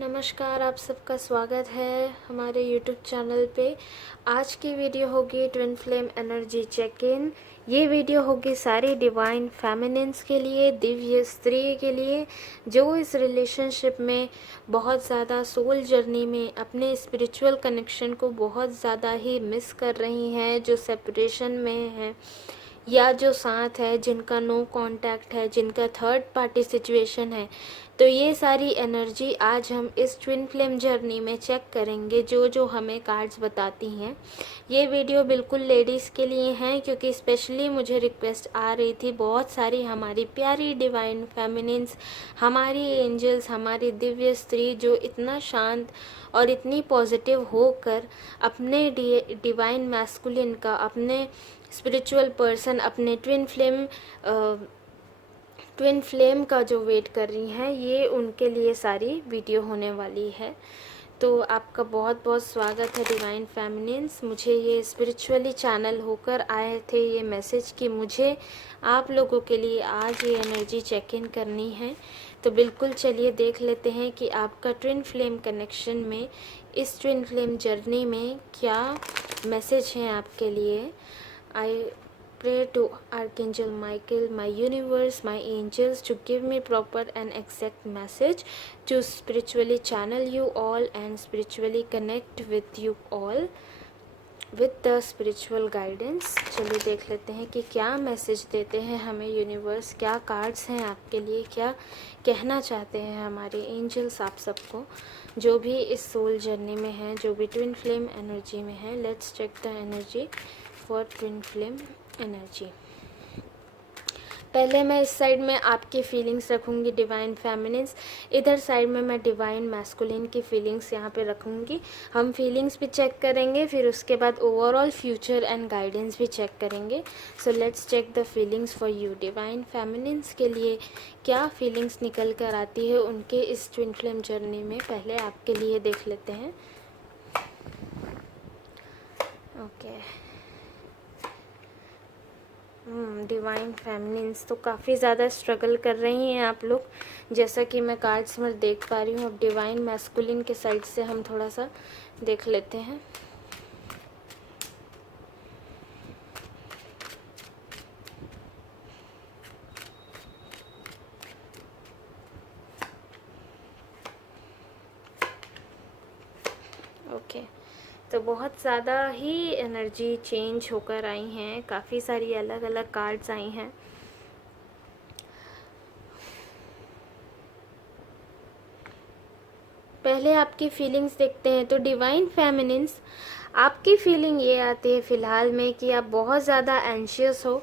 नमस्कार, आप सबका स्वागत है हमारे YouTube चैनल पे। आज की वीडियो होगी twin flame energy check in. ये वीडियो होगी सारी डिवाइन फेमिनिन्स के लिए, दिव्य स्त्री के लिए, जो इस रिलेशनशिप में बहुत ज़्यादा सोल जर्नी में अपने स्पिरिचुअल कनेक्शन को बहुत ज़्यादा ही मिस कर रही हैं, जो सेपरेशन में हैं या जो साथ है, जिनका नो कांटेक्ट है, जिनका थर्ड पार्टी सिचुएशन है। तो ये सारी एनर्जी आज हम इस ट्विन फ्लेम जर्नी में चेक करेंगे, जो हमें कार्ड्स बताती हैं। ये वीडियो बिल्कुल लेडीज़ के लिए हैं, क्योंकि स्पेशली मुझे रिक्वेस्ट आ रही थी, बहुत सारी हमारी प्यारी डिवाइन फेमिनिन्स, हमारी एंजल्स, हमारी दिव्य स्त्री जो इतना शांत और इतनी पॉजिटिव होकर अपने डिवाइन मैस्कुलिन का, अपने स्पिरिचुअल पर्सन, अपने ट्विन फ्लेम का जो वेट कर रही हैं, ये उनके लिए सारी वीडियो होने वाली है। तो आपका बहुत बहुत स्वागत है डिवाइन फेमिनिन्स। मुझे ये स्पिरिचुअली चैनल होकर आए थे ये मैसेज कि मुझे आप लोगों के लिए आज ये एनर्जी चेक इन करनी है। तो बिल्कुल चलिए देख लेते हैं कि आपका ट्विन फ्लेम कनेक्शन में, इस ट्विन फ्लेम जर्नी में क्या मैसेज हैं आपके लिए। I pray to Archangel Michael, my universe, my angels to give me proper and exact message to spiritually channel you all and spiritually connect with you all with the spiritual guidance। चलिए देख लेते हैं कि क्या message देते हैं हमें universe, क्या कार्ड्स हैं आपके लिए, क्या कहना चाहते हैं हमारे एंजल्स आप सबको, जो भी इस सोल जर्नी में हैं, जो भी ट्विन फ्लेम एनर्जी में है। Let's check the energy for twin flame energy. पहले मैं इस साइड में आपकी फीलिंग्स रखूँगी डिवाइन फेमिनिन्स, इधर साइड में मैं डिवाइन मैस्कुलिन की फीलिंग्स यहाँ पे रखूँगी। हम फीलिंग्स भी चेक करेंगे, फिर उसके बाद ओवरऑल फ्यूचर एंड गाइडेंस भी चेक करेंगे। So let's check the feelings for you. Divine feminines के लिए क्या फीलिंग्स निकल कर आती है उनके इस ट्विन फ्लेम जर्नी में, पहले आपके लिए देख लेते हैं। ओके, डिवाइन फेमिनिन्स तो काफ़ी ज़्यादा स्ट्रगल कर रही हैं आप लोग, जैसा कि मैं कार्ड्स में देख पा रही हूँ। अब डिवाइन मैस्कुलिन के साइड से हम थोड़ा सा देख लेते हैं। ओके, तो बहुत ज़्यादा ही एनर्जी चेंज होकर आई हैं, काफ़ी सारी अलग अलग कार्ड्स आई हैं। पहले आपकी फीलिंग्स देखते हैं। तो डिवाइन फेमिनिन्स, आपकी फीलिंग ये आती है फ़िलहाल में कि आप बहुत ज़्यादा एंशियस हो,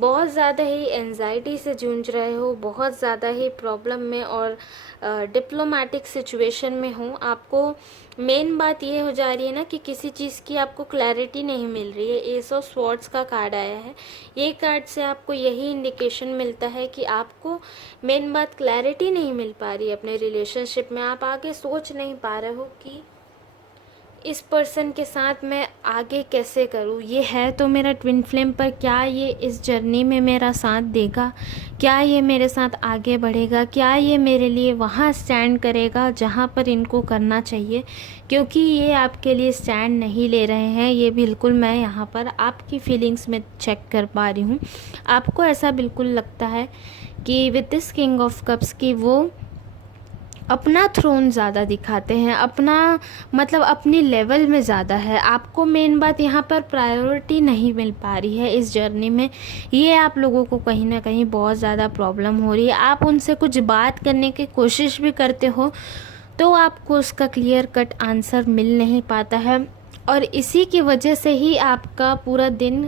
बहुत ज़्यादा ही एंजाइटी से जूझ रहे हो, बहुत ज़्यादा ही प्रॉब्लम में और डिप्लोमेटिक सिचुएशन में हो। आपको मेन बात ये हो जा रही है ना कि किसी चीज़ की आपको क्लैरिटी नहीं मिल रही है। एस ऑफ स्वॉर्ड्स का कार्ड आया है। ये कार्ड से आपको यही इंडिकेशन मिलता है कि आपको मेन बात क्लैरिटी नहीं मिल पा रही है अपने रिलेशनशिप में। आप आगे सोच नहीं पा रहे हो कि इस पर्सन के साथ मैं आगे कैसे करूँ। ये है तो मेरा ट्विन फ्लेम, पर क्या ये इस जर्नी में मेरा साथ देगा, क्या ये मेरे साथ आगे बढ़ेगा, क्या ये मेरे लिए वहाँ स्टैंड करेगा जहाँ पर इनको करना चाहिए। क्योंकि ये आपके लिए स्टैंड नहीं ले रहे हैं, ये बिल्कुल मैं यहाँ पर आपकी फीलिंग्स में चेक कर पा रही हूँ। आपको ऐसा बिल्कुल लगता है कि with this king of cups की वो अपना थ्रोन ज़्यादा दिखाते हैं, अपना मतलब अपनी लेवल में ज़्यादा है। आपको मेन बात यहाँ पर प्रायोरिटी नहीं मिल पा रही है इस जर्नी में। ये आप लोगों को कहीं ना कहीं बहुत ज़्यादा प्रॉब्लम हो रही है। आप उनसे कुछ बात करने की कोशिश भी करते हो तो आपको उसका क्लियर कट आंसर मिल नहीं पाता है, और इसी की वजह से ही आपका पूरा दिन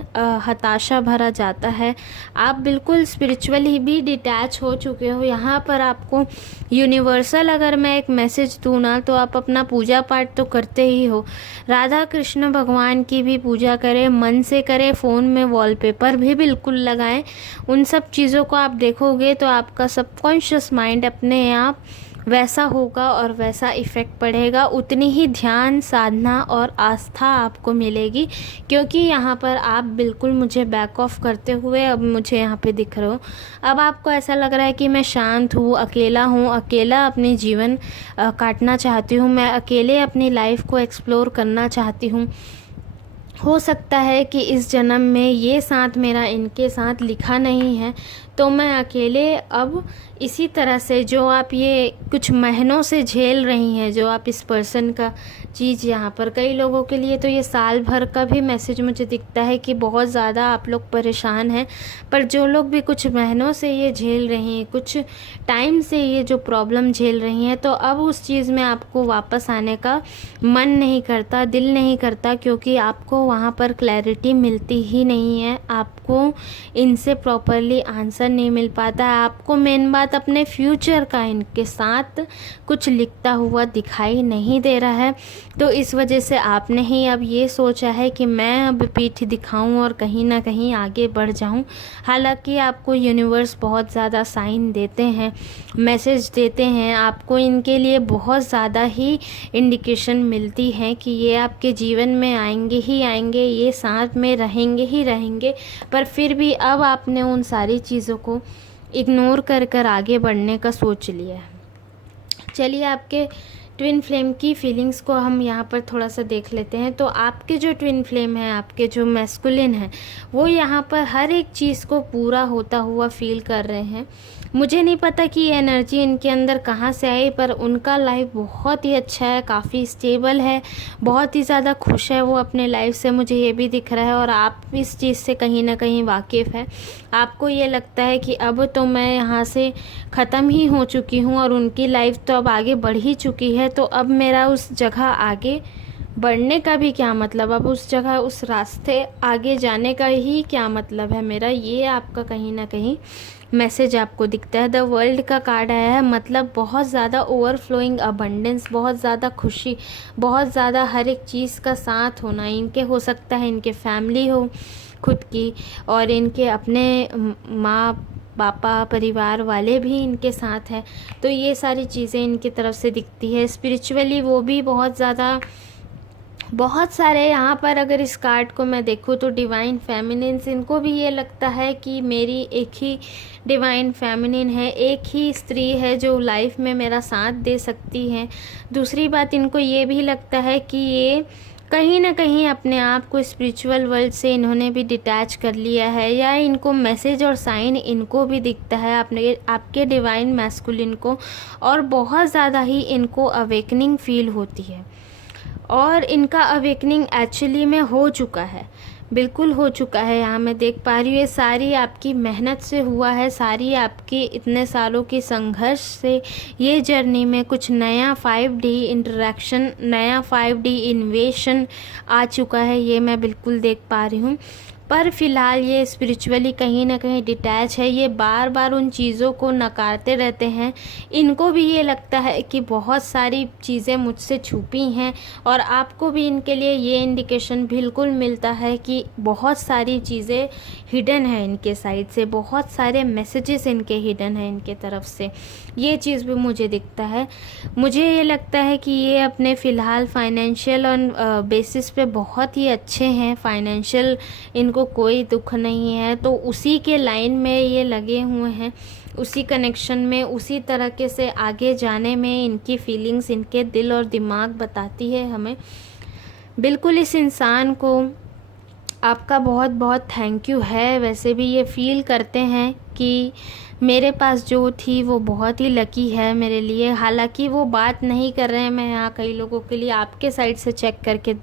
हताशा भरा जाता है। आप बिल्कुल स्पिरिचुअली भी डिटैच हो चुके हो। यहाँ पर आपको यूनिवर्सल अगर मैं एक मैसेज दूँ ना, तो आप अपना पूजा पाठ तो करते ही हो। राधा कृष्ण भगवान की भी पूजा करें, मन से करें, फ़ोन में वॉलपेपर भी बिल्कुल लगाएं। उन सब चीज़ों को आप देखोगे तो आपका सबकॉन्शियस माइंड अपने आप वैसा होगा और वैसा इफ़ेक्ट पड़ेगा, उतनी ही ध्यान, साधना और आस्था आपको मिलेगी। क्योंकि यहाँ पर आप बिल्कुल मुझे बैक ऑफ करते हुए अब मुझे यहाँ पे दिख रहे हो। अब आपको ऐसा लग रहा है कि मैं शांत हूँ, अकेला अपनी जीवन काटना चाहती हूँ, मैं अकेले अपनी लाइफ को एक्सप्लोर करना चाहती हूँ। हो सकता है कि इस जन्म में ये साथ मेरा इनके साथ लिखा नहीं है, तो मैं अकेले अब इसी तरह से जो आप ये कुछ महीनों से झेल रही हैं, जो आप इस पर्सन का चीज़, यहाँ पर कई लोगों के लिए तो ये साल भर का भी मैसेज मुझे दिखता है कि बहुत ज़्यादा आप लोग परेशान हैं। पर जो लोग भी कुछ महीनों से ये झेल रही हैं, कुछ टाइम से ये जो प्रॉब्लम झेल रही हैं, तो अब उस चीज़ में आपको वापस आने का मन नहीं करता, दिल नहीं करता, क्योंकि आपको वहाँ पर क्लैरिटी मिलती ही नहीं है, आपको इनसे प्रॉपरली आंसर नहीं मिल पाता है। आपको मेन बात अपने फ्यूचर का इनके साथ कुछ लिखता हुआ दिखाई नहीं दे रहा है। तो इस वजह से आपने ही अब ये सोचा है कि मैं अब पीठ दिखाऊं और कहीं ना कहीं आगे बढ़ जाऊं। हालांकि आपको यूनिवर्स बहुत ज़्यादा साइन देते हैं, मैसेज देते हैं, आपको इनके लिए बहुत ज़्यादा ही इंडिकेशन मिलती है कि ये आपके जीवन में आएंगे ही आएंगे, ये साथ में रहेंगे ही रहेंगे। पर फिर भी अब आपने उन सारी चीज़ों को इग्नोर कर आगे बढ़ने का सोच लिया है। चलिए आपके ट्विन फ्लेम की फीलिंग्स को हम यहाँ पर थोड़ा सा देख लेते हैं। तो आपके जो ट्विन फ्लेम हैं, आपके जो मैस्कुलिन हैं, वो यहाँ पर हर एक चीज़ को पूरा होता हुआ फील कर रहे हैं। मुझे नहीं पता कि ये एनर्जी इनके अंदर कहाँ से आई, पर उनका लाइफ बहुत ही अच्छा है, काफ़ी स्टेबल है, बहुत ही ज़्यादा खुश है वो अपने लाइफ से, मुझे ये भी दिख रहा है। और आप इस चीज़ से कहीं ना कहीं वाकिफ़ है। आपको ये लगता है कि अब तो मैं यहाँ से ख़त्म ही हो चुकी हूँ और उनकी लाइफ तो अब आगे बढ़ ही चुकी है, तो अब मेरा उस जगह आगे बढ़ने का भी क्या मतलब, अब उस जगह उस रास्ते आगे जाने का ही क्या मतलब है मेरा। ये आपका कहीं ना कहीं मैसेज आपको दिखता है। द वर्ल्ड का कार्ड आया है, मतलब बहुत ज़्यादा ओवरफ्लोइंग अबंडेंस, बहुत ज़्यादा खुशी, बहुत ज़्यादा हर एक चीज़ का साथ होना। इनके हो सकता है इनके फैमिली हो खुद की, और इनके अपने माँ पापा परिवार वाले भी इनके साथ हैं। तो ये सारी चीज़ें इनकी तरफ से दिखती है। स्पिरिचुअली वो भी बहुत ज़्यादा, बहुत सारे यहाँ पर अगर इस कार्ड को मैं देखूँ तो डिवाइन फेमिनिन्स, इनको भी ये लगता है कि मेरी एक ही डिवाइन फेमिनिन है, एक ही स्त्री है जो लाइफ में मेरा साथ दे सकती है। दूसरी बात, इनको ये भी लगता है कि ये कहीं ना कहीं अपने आप को स्पिरिचुअल वर्ल्ड से इन्होंने भी डिटैच कर लिया है, या इनको मैसेज और साइन इनको भी दिखता है अपने आपके डिवाइन मैस्कुलिन को, और बहुत ज़्यादा ही इनको अवेकनिंग फील होती है। और इनका अवेकनिंग एक्चुअली में हो चुका है, बिल्कुल हो चुका है। यहाँ मैं देख पा रही हूँ ये सारी आपकी मेहनत से हुआ है, सारी आपकी इतने सालों की संघर्ष से ये जर्नी में कुछ नया 5D इंटरेक्शन, नया 5D इन्वेशन आ चुका है, ये मैं बिल्कुल देख पा रही हूँ। पर फिलहाल ये स्पिरिचुअली कहीं ना कहीं डिटैच है, ये बार बार उन चीज़ों को नकारते रहते हैं। इनको भी ये लगता है कि बहुत सारी चीज़ें मुझसे छुपी हैं, और आपको भी इनके लिए ये इंडिकेशन बिल्कुल मिलता है कि बहुत सारी चीज़ें हिडन है इनके साइड से, बहुत सारे मैसेजेस इनके हिडन है इनके तरफ से। ये चीज़ भी मुझे दिखता है। मुझे ये लगता है कि ये अपने फ़िलहाल फाइनेंशियल और बेसिस पे बहुत ही अच्छे हैं, फाइनेंशियल इनको कोई दुख नहीं है, तो उसी के लाइन में ये लगे हुए हैं, उसी कनेक्शन में, उसी तरीके से आगे जाने में इनकी फीलिंग्स, इनके दिल और दिमाग बताती है हमें। बिल्कुल इस इंसान को आपका बहुत बहुत थैंक यू है। वैसे भी ये फील करते हैं कि मेरे पास जो थी वो बहुत ही लकी है मेरे लिए। हालांकि वो बात नहीं कर रहे हैं, मैं यहाँ कई लोगों के लिए आपके साइड से चेक करके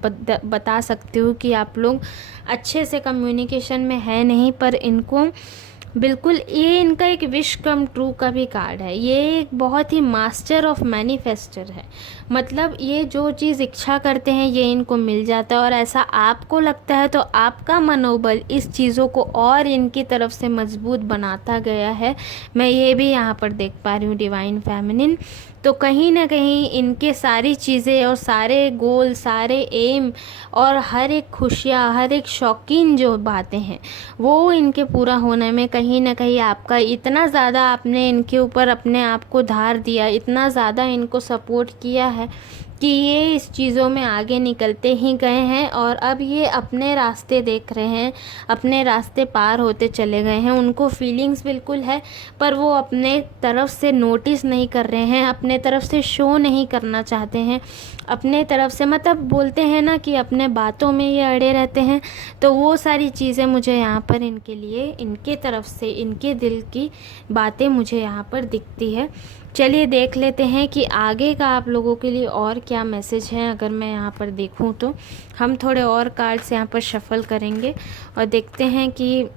बता सकती हूँ कि आप लोग अच्छे से कम्युनिकेशन में है नहीं, पर इनको बिल्कुल ये इनका एक विश कम ट्रू का भी कार्ड है। ये एक बहुत ही मास्टर ऑफ मैनिफेस्टर है, मतलब ये जो चीज़ इच्छा करते हैं ये इनको मिल जाता है। और ऐसा आपको लगता है तो आपका मनोबल इस चीज़ों को और इनकी तरफ से मजबूत बनाता गया है। मैं ये भी यहाँ पर देख पा रही हूँ डिवाइन फेमिनिन। तो कहीं ना कहीं इनके सारी चीज़ें और सारे गोल, सारे एम और हर एक खुशियाँ, हर एक शौकीन जो बातें हैं वो इनके पूरा होने में कहीं ना कहीं आपका इतना ज़्यादा, आपने इनके ऊपर अपने आप को धार दिया, इतना ज़्यादा इनको सपोर्ट किया है कि ये इस चीज़ों में आगे निकलते ही गए हैं और अब ये अपने रास्ते देख रहे हैं, अपने रास्ते पार होते चले गए हैं। उनको फीलिंग्स बिल्कुल है, पर वो अपने तरफ से नोटिस नहीं कर रहे हैं, अपने तरफ से शो नहीं करना चाहते हैं, अपने तरफ से मतलब बोलते हैं ना कि अपने बातों में ये अड़े रहते हैं। तो वो सारी चीज़ें मुझे यहाँ पर इनके लिए, इनके तरफ से, इनके दिल की बातें मुझे यहाँ पर दिखती है। चलिए देख लेते हैं कि आगे का आप लोगों के लिए और क्या मैसेज है। अगर मैं यहाँ पर देखूँ तो हम थोड़े और कार्ड्स यहाँ पर शफल करेंगे और देखते हैं कि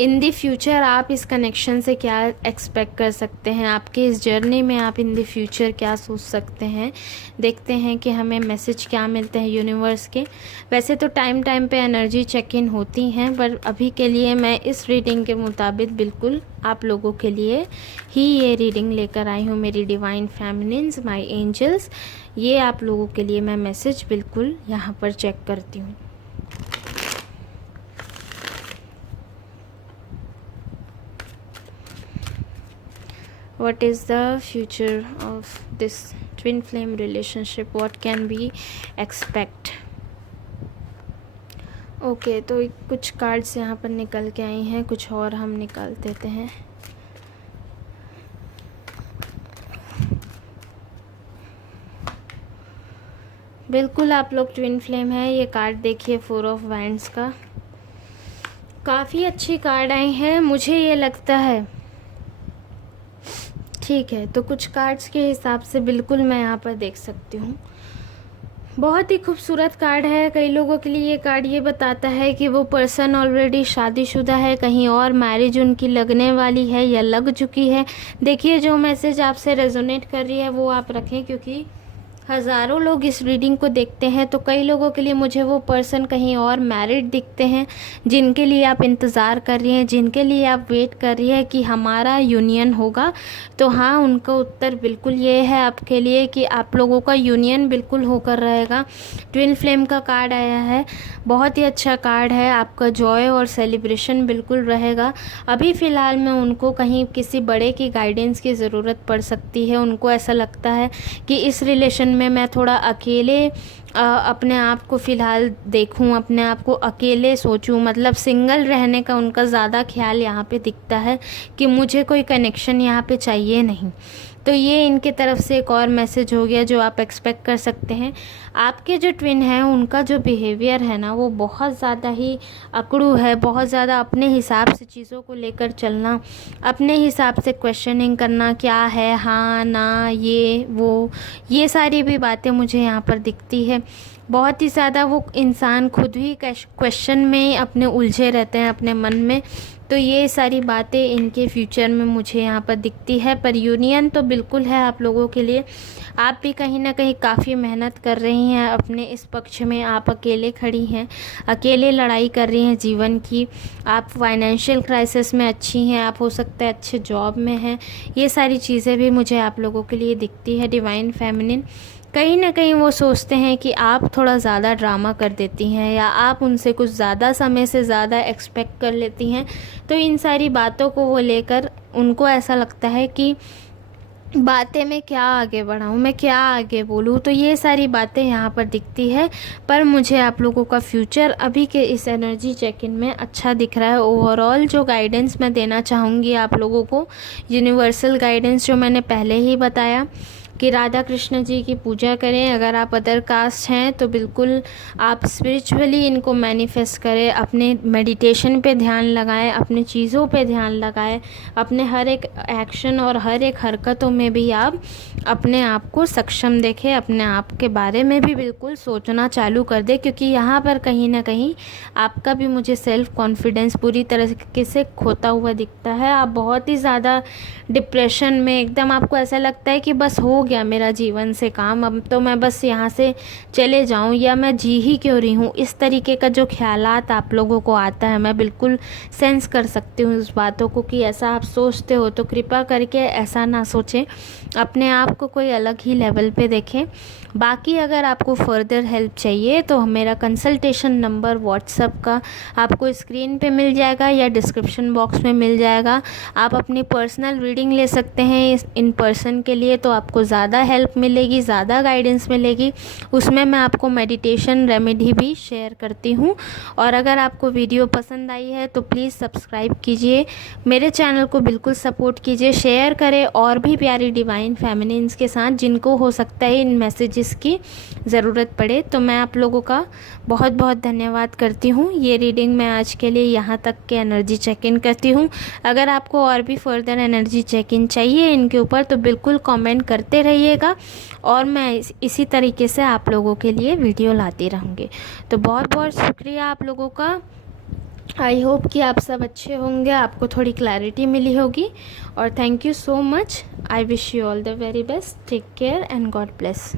इन दी फ्यूचर आप इस कनेक्शन से क्या एक्सपेक्ट कर सकते हैं, आपके इस जर्नी में आप इन दी फ्यूचर क्या सोच सकते हैं। देखते हैं कि हमें मैसेज क्या मिलते हैं यूनिवर्स के। वैसे तो टाइम टाइम पे एनर्जी चेक इन होती हैं, पर अभी के लिए मैं इस रीडिंग के मुताबिक बिल्कुल आप लोगों के लिए ही ये रीडिंग लेकर आई हूँ। मेरी डिवाइन फेमिनिन्स, माय एंजल्स, ये आप लोगों के लिए मैं मैसेज बिल्कुल यहाँ पर चेक करती हूँ। What is the future of this twin flame relationship? What can we expect? Okay, तो कुछ कार्ड्स यहाँ पर निकल के आई हैं, कुछ और हम निकाल देते हैं। बिल्कुल आप लोग ट्विन फ्लेम है। ये कार्ड देखिए, 4 ऑफ वैंड्स का, काफ़ी अच्छी कार्ड आई है मुझे ये लगता है। ठीक है, तो कुछ कार्ड्स के हिसाब से बिल्कुल मैं यहाँ पर देख सकती हूँ। बहुत ही खूबसूरत कार्ड है। कई लोगों के लिए ये कार्ड ये बताता है कि वो पर्सन ऑलरेडी शादीशुदा है, कहीं और मैरिज उनकी लगने वाली है या लग चुकी है। देखिए, जो मैसेज आपसे रेजोनेट कर रही है वो आप रखें, क्योंकि हज़ारों लोग इस रीडिंग को देखते हैं। तो कई लोगों के लिए मुझे वो पर्सन कहीं और मैरिड दिखते हैं, जिनके लिए आप इंतज़ार कर रही हैं, जिनके लिए आप वेट कर रही हैं कि हमारा यूनियन होगा। तो हाँ, उनका उत्तर बिल्कुल ये है आपके लिए कि आप लोगों का यूनियन बिल्कुल होकर रहेगा। ट्विन फ्लेम का कार्ड आया है, बहुत ही अच्छा कार्ड है। आपका जॉय और सेलिब्रेशन बिल्कुल रहेगा। अभी फ़िलहाल में उनको कहीं किसी बड़े की गाइडेंस की ज़रूरत पड़ सकती है। उनको ऐसा लगता है कि इस रिलेशन में मैं थोड़ा अकेले अपने आप को फ़िलहाल देखूं, अपने आप को अकेले सोचूं, मतलब सिंगल रहने का उनका ज़्यादा ख्याल यहाँ पे दिखता है कि मुझे कोई कनेक्शन यहाँ पे चाहिए नहीं। तो ये इनके तरफ से एक और मैसेज हो गया जो आप एक्सपेक्ट कर सकते हैं। आपके जो ट्विन हैं उनका जो बिहेवियर है ना, वो बहुत ज़्यादा ही अकड़ू है, बहुत ज़्यादा अपने हिसाब से चीज़ों को लेकर चलना, अपने हिसाब से क्वेश्चनिंग करना, क्या है, हाँ ना, ये वो, ये सारी भी बातें मुझे यहाँ पर दिखती है। बहुत ही ज़्यादा वो इंसान खुद ही क्वेश्चन में अपने उलझे रहते हैं अपने मन में। तो ये सारी बातें इनके फ्यूचर में मुझे यहाँ पर दिखती है। पर यूनियन तो बिल्कुल है आप लोगों के लिए। आप भी कहीं ना कहीं काफ़ी मेहनत कर रही हैं अपने इस पक्ष में। आप अकेले खड़ी हैं, अकेले लड़ाई कर रही हैं जीवन की। आप फाइनेंशियल क्राइसिस में अच्छी हैं, आप हो सकता है अच्छे जॉब में हैं। ये सारी चीज़ें भी मुझे आप लोगों के लिए दिखती है। डिवाइन फेमिनिन, कहीं ना कहीं वो सोचते हैं कि आप थोड़ा ज़्यादा ड्रामा कर देती हैं या आप उनसे कुछ ज़्यादा समय से ज़्यादा एक्सपेक्ट कर लेती हैं। तो इन सारी बातों को वो लेकर उनको ऐसा लगता है कि बातें मैं क्या आगे बढ़ाऊँ, मैं क्या आगे बोलूँ। तो ये सारी बातें यहाँ पर दिखती है। पर मुझे आप लोगों का फ्यूचर अभी के इस एनर्जी चेक इन में अच्छा दिख रहा है। ओवरऑल जो गाइडेंस मैं देना चाहूँगी आप लोगों को, यूनिवर्सल गाइडेंस जो मैंने पहले ही बताया कि राधा कृष्ण जी की पूजा करें। अगर आप अदर कास्ट हैं तो बिल्कुल आप स्पिरिचुअली इनको मैनिफेस्ट करें, अपने मेडिटेशन पे ध्यान लगाएं, अपने चीज़ों पे ध्यान लगाएं, अपने हर एक एक्शन और हर एक हरकतों में भी आप अपने आप को सक्षम देखें, अपने आप के बारे में भी बिल्कुल सोचना चालू कर दें। क्योंकि यहाँ पर कहीं ना कहीं आपका भी मुझे सेल्फ कॉन्फिडेंस पूरी तरीके से खोता हुआ दिखता है। आप बहुत ही ज़्यादा डिप्रेशन में, एकदम आपको ऐसा लगता है कि बस हो गया मेरा जीवन से काम, अब तो मैं बस यहाँ से चले जाऊँ या मैं जी ही क्यों रही हूँ, इस तरीके का जो ख्यालात आप लोगों को आता है, मैं बिल्कुल सेंस कर सकती हूँ उस बातों को कि ऐसा आप सोचते हो। तो कृपा करके ऐसा ना सोचें, अपने आप को कोई अलग ही लेवल पे देखें। बाकी अगर आपको फर्दर हेल्प चाहिए तो मेरा कंसल्टेशन नंबर व्हाट्सएप का आपको स्क्रीन पे मिल जाएगा या डिस्क्रिप्शन बॉक्स में मिल जाएगा। आप अपनी पर्सनल रीडिंग ले सकते हैं इन पर्सन के लिए, तो आपको ज़्यादा हेल्प मिलेगी, ज़्यादा गाइडेंस मिलेगी। उसमें मैं आपको मेडिटेशन रेमेडी भी शेयर करती हूँ। और अगर आपको वीडियो पसंद आई है तो प्लीज़ सब्सक्राइब कीजिए, मेरे चैनल को बिल्कुल सपोर्ट कीजिए, शेयर करें और भी प्यारी डिवाइन फेमिनिन्स के साथ जिनको हो सकता है इन मैसेजेस की ज़रूरत पड़े। तो मैं आप लोगों का बहुत बहुत धन्यवाद करती हूँ। ये रीडिंग मैं आज के लिए यहाँ तक के एनर्जी चेक इन करती हूँ। अगर आपको और भी फर्दर एनर्जी चेक इन चाहिए इनके ऊपर तो बिल्कुल कमेंट करते रहिएगा और मैं इसी तरीके से आप लोगों के लिए वीडियो लाती रहूँगी। तो बहुत बहुत शुक्रिया आप लोगों का। आई होप कि आप सब अच्छे होंगे, आपको थोड़ी क्लैरिटी मिली होगी और thank you so much. I wish you all the very best. Take care and God bless.